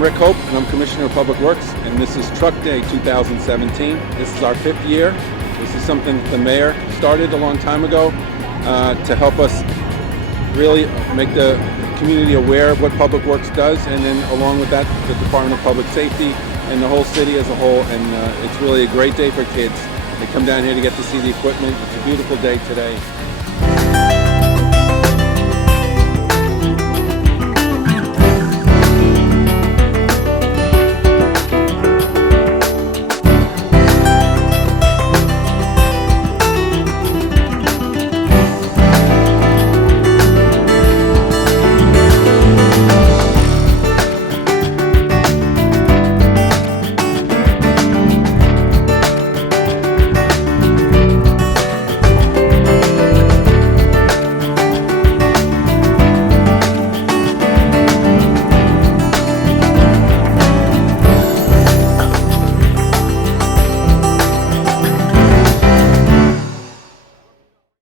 I'm Rick Hope, and I'm Commissioner of Public Works, and this is Truck Day 2017. This is our 5th year. This is something the mayor started a long time ago to help us really make the community aware of what Public Works does, and then along with that, the Department of Public Safety and the whole city as a whole. And it's really a great day for kids. They come down here to get to see the equipment. It's a beautiful day today.